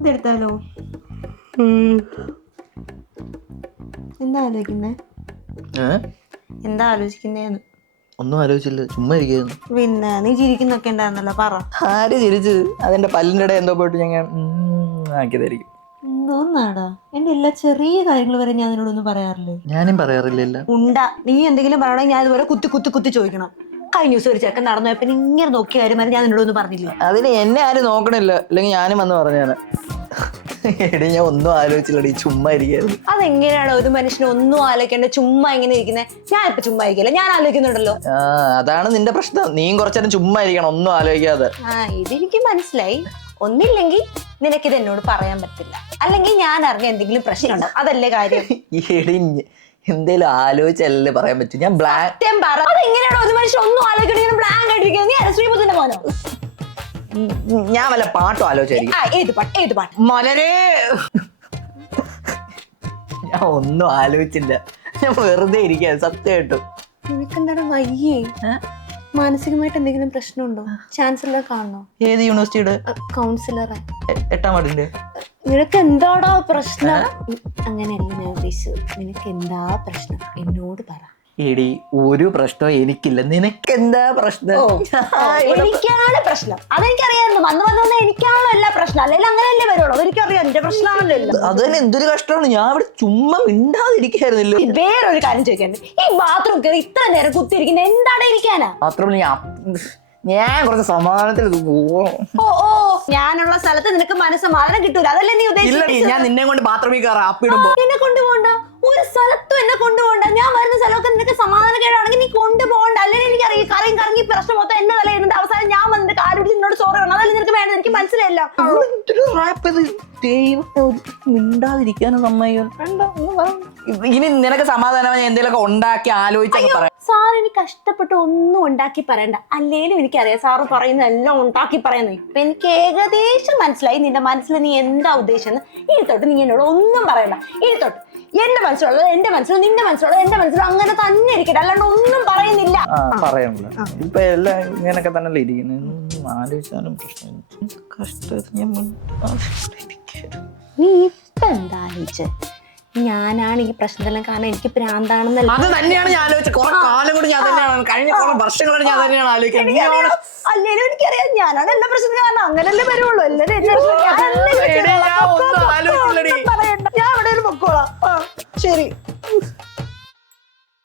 ഇതെടുത്താലോ? എന്താ ആലോചിക്കുന്നേ? എന്താ ആലോചിക്കുന്നേന്ന്? ഒന്നും ആലോചിച്ചില്ല ചുമ്മാ ഇരിക്കുന്നു പിന്നെ നീ ചിരിക്കുന്നൊക്കെ ഉണ്ടായിരുന്നല്ലോ പറ. ആര് ചിരിച്ചു? അതിന്റെ പല്ലിന്റെ ഇടയിൽ എന്തോ പോയിട്ട് ഞാൻ ആക്കിയതായിരിക്കും. എന്തോന്നാടാ? എന്റെ എല്ലാ ചെറിയ കാര്യങ്ങൾ വരെ ഞാൻ നിന്നോടൊന്നും പറയാറില്ലേ? ഞാനും പറയാറില്ല ഉണ്ടാ. നീ എന്തെങ്കിലും പറയണമെങ്കിൽ ഞാൻ ഇതുപോലെ കുത്തി കുത്തി കുത്തി ചോദിക്കണം. കഴിഞ്ഞ ദിവസം ഒരു ചെക്കൻ നടന്നു പോയപ്പോ ഇങ്ങനെ നോക്കിയ കാര്യം ഞാൻ നിന്നോട് ഒന്നും പറഞ്ഞില്ല? അതിന് എന്നെ ആരും നോക്കണില്ല. അല്ലെങ്കിൽ ഞാനും വന്ന് പറഞ്ഞാണ് എടി ഞാൻ ഒന്നും ആലോചിച്ചില്ലടി ചുമ്മാ ഇരിക്കായിരുന്നു. അതെങ്ങനെയാണ് ഒരു മനുഷ്യന് ഒന്നും ആലോചിക്കേണ്ട ചുമ്മാ ഇങ്ങനെ ഇരിക്കുന്നത് ഞാൻ ഇപ്പൊ ചുമ്മാ ഇരിക്കില്ല. ഞാൻ ആലോചിക്കുന്നുണ്ടല്ലോ. ആ അതാണ് നിന്റെ പ്രശ്നം. നീ കുറച്ചേരം ചുമ്മാ ഇരിക്കണം ഒന്നും ആലോചിക്കാതെ. ആ ഇതെനിക്ക് മനസ്സിലായി. ഒന്നില്ലെങ്കിൽ നിനക്കിത് എന്നോട് പറയാൻ പറ്റില്ല. അല്ലെങ്കിൽ ഞാൻ അറിഞ്ഞ എന്തെങ്കിലും പ്രശ്നമുണ്ടോ അതല്ലേ കാര്യം. ഈ എടി ഞ- എന്തേലും ആലോചിച്ചല്ലേ പറയാൻ പറ്റും. ഞാൻ ബ്ലാക്ക് സത്യം പറ. അതെങ്ങനെയാണ് ഒരു മനുഷ്യൻ ഒന്നും ആലോചിക്കണം ബ്ലാങ്ക് ആയിട്ടിരിക്കുന്നത് നീ ശ്രീപുത്തിന്റെ മോനോ? ഞാൻ വല്ല പാട്ടും ആലോചിച്ചായിരിക്കും. ആ ഏത് പാട്ട് ഏത് പാട്ട്? മലരേ ഞാൻ ഒന്നും ആലോചിച്ചില്ല. ഞാൻ വെറുതെ ഇരിക്കാൻ സത്യമായിട്ടും. നിനക്കെന്താണ് വയ്യേ? മാനസികമായിട്ട് എന്തെങ്കിലും പ്രശ്നമുണ്ടോ? ചാൻസലർ കാണണോ? ഏത് യൂണിവേഴ്സിറ്റിയുടെ കൗൺസിലറെ എ- എട്ടാം വാർഡിന്റെ നിനക്ക് എന്താടാ പ്രശ്നം അങ്ങനെയല്ല ഞാൻ ഉദ്ദേശിച്ചത്. നിനക്ക് എന്താ പ്രശ്നം? എന്നോട് പറ. എടി ഒരു പ്രശ്നം? എനിക്കില്ല നിനക്ക് എന്താ പ്രശ്നം എനിക്കാണ് പ്രശ്നം. അതെനിക്കറിയായിരുന്നു. വന്ന് വന്ന് വന്ന് എനിക്കാണല്ലോ എല്ലാ പ്രശ്നം. അല്ലെങ്കിൽ അങ്ങനെയല്ലേ വരുള്ളൂ. എനിക്കറിയാം എന്റെ പ്രശ്നമാണല്ലോ. അത് തന്നെ എന്തൊരു കഷ്ടമാണ്. ഞാൻ ഇവിടെ ചുമ്മാ മിണ്ടാതിരിക്കായിരുന്നല്ലോ. വേറൊരു കാര്യം ചോദിക്കാണ്ട് ഈ ബാത്റൂം കയറി ഇത്ര നേരം കുത്തിയിരിക്കുന്ന എന്താണ് ഇരിക്കാനാ? മാത്രമല്ല ഞാൻ കുറച്ച് സമാധാനത്തിൽ ഓ ഓ ഞാനുള്ള സ്ഥലത്ത് നിനക്ക് മനസ്സമാധാനം കിട്ടൂല. അതല്ലേ നീ ഇല്ലടി ഉദ്ദേശിച്ചത് ഞാൻ നിന്നെ കൊണ്ട് ബാത്റൂമിൽ കയറാം അപ്പിടുമ്പോ എന്നെ കൊണ്ടുപോണ്ട. ഒരു സ്ഥലത്തും എന്നെ കൊണ്ടുപോകണ്ട ഞാൻ വരുന്ന സ്ഥലമൊക്കെ നിനക്ക് സമാധാനം കേടാണെങ്കിൽ നീ കൊണ്ടുപോകണ്ട അല്ലെങ്കിൽ എനിക്ക് അറിയാം. കറയും കറങ്ങി ഈ പ്രശ്നം മൊത്തം എന്നെ വില ഇരുന്നിട്ട് അവസാനം ഞാൻ വന്നിട്ട് കാര്യം നിന്നോട് സോറി വേണം അതല്ലേ നിനക്ക് വേണ്ടത്? എനിക്ക് മനസ്സിലായില്ല. ദൈവത്തെ ഒരു മിണ്ടാതിരിക്കാനും സമ്മതിക്കാൻ വേണ്ട, ഒന്ന് പറ. ഇനി നിനക്ക് സമാധാനമായി എന്തെങ്കിലുമൊക്കെ ഉണ്ടാക്കി ആലോചിച്ചൊക്കെ പറയാം. സാർ എനിക്ക് കഷ്ടപ്പെട്ട് ഒന്നും ഉണ്ടാക്കി പറയണ്ട. അല്ലേലും എനിക്കറിയാം സാറ് പറയുന്ന എല്ലാം ഉണ്ടാക്കി പറയുന്നു. ഇപ്പൊ എനിക്ക് ഏകദേശം മനസ്സിലായി. നിന്റെ മനസ്സിൽ നീ എന്താ ഉദ്ദേശിച്ചെന്ന്. ഇനി തൊട്ട് നീ എന്നോട് ഒന്നും പറയണ്ട. ഇനി തൊട്ട് എന്റെ മനസ്സിലുള്ളത് എന്റെ മനസ്സിൽ നിന്റെ മനസ്സിലുള്ളത് എന്റെ മനസ്സിൽ അങ്ങനെ തന്നെ ഇരിക്കട്ടെ. അല്ലാണ്ട് ഒന്നും പറയുന്നില്ല. ആ പറയാനില്ല ഇപ്പൊ എല്ലാം ഇങ്ങനൊക്കെ തന്നെയല്ലേ ഇരിക്കുന്നത്. ആലോചിച്ചാലും പ്രശ്നമില്ല. കഷ്ടം ഞാൻ മിണ്ടാതിരിക്കായിരുന്നു. നീ ഇപ്പൊ എന്താ ആലോചിച്ചത് ഞാനാണ് ഈ പ്രശ്നത്തിലെല്ലാം കാരണം എനിക്ക് പ്രാന്താണെന്നല്ല അത് തന്നെയാണ് ഞാൻ ആലോചിച്ചത് കുറെ കാലം കൊണ്ട് ഞാൻ തന്നെയാണ്. കഴിഞ്ഞ കുറെ വർഷങ്ങളോട് ഞാൻ തന്നെയാണ് ആലോചിക്കുന്നത് അല്ലേലും എനിക്കറിയാം. ഞാനാണ് എല്ലാ പ്രശ്നത്തിന് കാരണം അങ്ങനല്ലേ വരുള്ളൂ. എടി, ഞാൻ ഇവിടെ ഒരു പൊക്കോളാം. ശരി.